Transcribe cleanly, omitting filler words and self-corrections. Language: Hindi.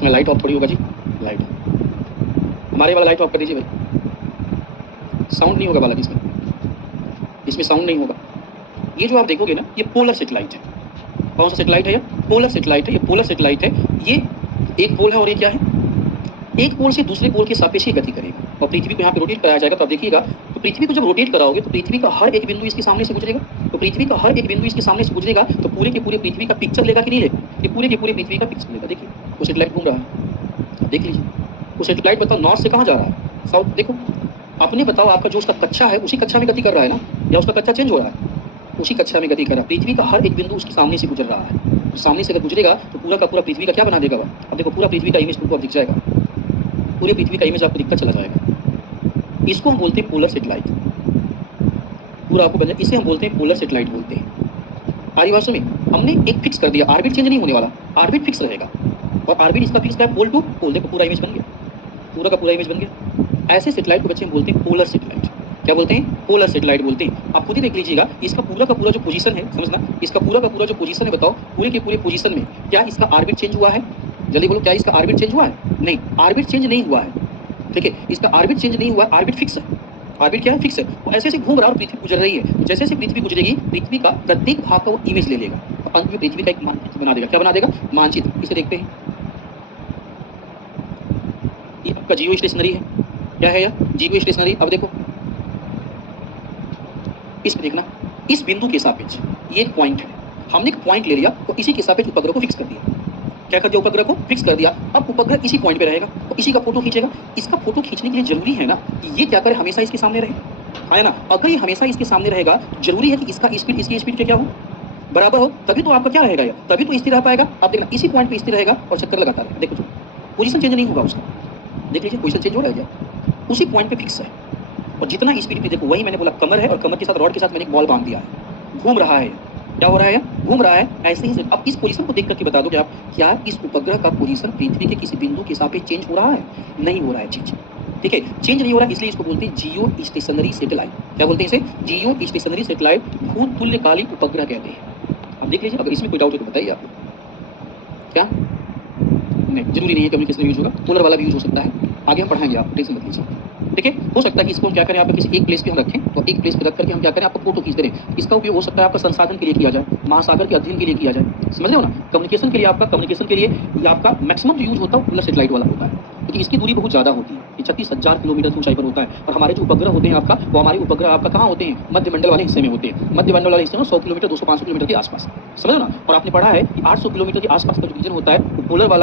इसमें लाइट ऑफ थोड़ी होगा जी, लाइट हमारे वाला लाइट ऑफ कर दीजिए भाई, साउंड नहीं होगा बालाजी इसमें साउंड नहीं होगा। ये जो आप देखोगे ना, ये पोलर सेटेलाइट है। कौन सा सेटेलाइट है ये? पोलर सेटेलाइट है। ये पोलर सेटेलाइट है। ये एक पोल है और ये क्या है? एक पोल से दूसरे पोल के सापेक्ष ही गति करेगा और पृथ्वी को यहाँ पे रोटेट कराया जाएगा। तो आप देखिएगा, तो पृथ्वी को जब रोटेट कराओगे तो पृथ्वी का हर एक बिंदु इसके सामने से गुजरेगा। तो पृथ्वी का हर एक बिंदु इसके सामने से गुजरेगा तो पूरे के पूरे पृथ्वी का पिक्चर लेगा कि नहीं लेगा? ये पूरे के पूरे पृथ्वी का पिक्चर लेगा। देखिए वो सेटेलाइट घूम रहा है, देख लीजिए वो सेटेलाइट। बताओ नॉर्थ से कहाँ जा रहा है? साउथ। देखो आपने बताओ, आपका जो उसका कक्षा है उसी कक्षा में गति कर रहा है ना, या उसका कक्षा चेंज हो रहा है? उसी कक्षा में गति कर रहा है। पृथ्वी का हर एक बिंदु उसके सामने से गुजर रहा है। तो सामने से अगर गुजरेगा तो पूरा का पूरा पृथ्वी का क्या बना देगा वो? अब देखो पूरा पृथ्वी का इमेज तुमको अब दिख जाएगा, पूरे पृथ्वी का इमेज आपको दिखता चला जाएगा। इसको हम बोलते हैं पोलर सेटेलाइट। पूरा आपको बन, इसे हम बोलते हैं पोलर सेटेलाइट बोलते हैं। आरी बात सुनिए, हमने एक फिक्स कर दिया, ऑर्बिट चेंज नहीं होने वाला, ऑर्बिट फिक्स रहेगा। और ऑर्बिट इसका फिक्स क्या है? पोल टू पोल। देखो पूरा इमेज बन गया, पूरा का पूरा इमेज बन गया। ऐसे सेटेलाइट को बच्चे हम बोलते हैं पोलर सेटेलाइट। क्या बोलते हैं? पोलर सेटेलाइट बोलते हैं। आप खुद ही देख लीजिएगा, इसका पूरा का पूरा जो पोजीशन है, समझना, इसका पूरा का पूरा जो पोजीशन है, बताओ पूरे के पूरे पोजीशन में क्या इसका ऑर्बिट चेंज हुआ है? जल्दी बोलो, क्या इसका ऑर्बिट चेंज हुआ है? नहीं, ऑर्बिट चेंज नहीं हुआ है। ठीक है, इसका ऑर्बिट चेंज नहीं हुआ, ऑर्बिट फिक्स है। ऑर्बिट क्या है? फिक्स है। वो ऐसे ऐसे घूम रहा है और पृथ्वी गुजर रही है। तो जैसे जैसे पृथ्वी गुजरेगी, पृथ्वी का प्रत्येक भाग का वो इमेज ले लेगा, तो अंत में पृथ्वी का एक मानचित्र बना देगा। क्या बना देगा? मानचित्र। इसे देखते हैं, ये आपका जियो स्टेशनरी है। क्या है यह? जियो स्टेशनरी। अब देखो इसमें देखना, इस बिंदु के सापेक्ष ये एक पॉइंट है, हमने एक पॉइंट ले लिया तो इसी के सापेक्ष उपग्रह को फिक्स कर दिया। क्या कर दिया? उपग्रह को फिक्स कर दिया। अब उपग्रह इसी पॉइंट पे रहेगा तो इसी का फोटो खींचेगा। इसका फोटो खींचने के लिए जरूरी है ना कि ये क्या करे? हमेशा इसके सामने रहे, है ना? अगर ये हमेशा इसके सामने रहेगा तो जरूरी है कि इसका स्पीड इसकी स्पीड के क्या हो? बराबर हो, तभी तो आपका क्या रहेगा, या तभी तो स्थिर रह पाएगा। आप देखना इसी पॉइंट पे स्थिर रहेगा और चक्कर लगाता रहेगा। देखो पोजीशन चेंज नहीं होगा उसका, देख लीजिए पोजीशन चेंज हो रहा है क्या? उसी पॉइंट पे फिक्स है। और जितना स्पीड पे, देखो वही मैंने बोला, कमर है और कमर के साथ रॉड के साथ मैंने एक बॉल बांध दिया है, घूम रहा है। क्या हो रहा है? घूम रहा है। ऐसे ही अब इस पोजीशन को देख करके बता दो कि आप, क्या इस उपग्रह का पोजीशन पृथ्वी के किसी बिंदु के सापेक्ष चेंज हो रहा है? नहीं हो रहा है चेंज। ठीक है, चेंज नहीं हो रहा है, इसलिए इसको बोलते हैं जियो स्टेशनरी सेटेलाइट। क्या बोलते हैं इसे? जियो स्टेशनरी सेटेलाइट, भूतुल्यकालिक उपग्रह कहते हैं। अब देख लीजिए, अगर इसमें कोई डाउट है तो बताइए आप। क्या नहीं, जरूरी नहीं है कम्युनिकेशन यूज होगा, पोलर वाला भी यूज हो सकता है। आगे हम पढ़ाएंगे, आप टेंशन मत लीजिए। ठीक है, हो सकता है कि इसको हम क्या करें, आप किसी एक प्लेस पे हम रखें, तो एक प्लेस पे रख करके हम क्या करें, आपको फोटो खींचते रहें। इसका उपयोग हो सकता है आपका संसाधन के लिए किया जाए, महासागर के अध्ययन के लिए किया जाए, समझ रहे हो ना? कम्युनिकेशन के लिए, आपका कम्युनिकेशन के लिए ये आपका मैक्सिमम जो यूज होता है पोलर सेटेलाइट वाला होता है, क्योंकि इसकी दूरी बहुत ज़्यादा होती है। ये 36,000 किलोमीटर ऊंचाई पर होता है। और हमारे जो उपग्रह होते हैं आपका, वो हमारे उपग्रह आपका कहाँ होते हैं? मध्यमंडल वाले हिस्से में होते हैं। मध्यमंडल वाले हिस्से में 100 किलोमीटर 200-500 किलोमीटर के आसपास, समझ रहे हो ना? और आपने पढ़ा है कि 800 किलोमीटर के आसपास का जो रीजन होता है वो पोलर वाला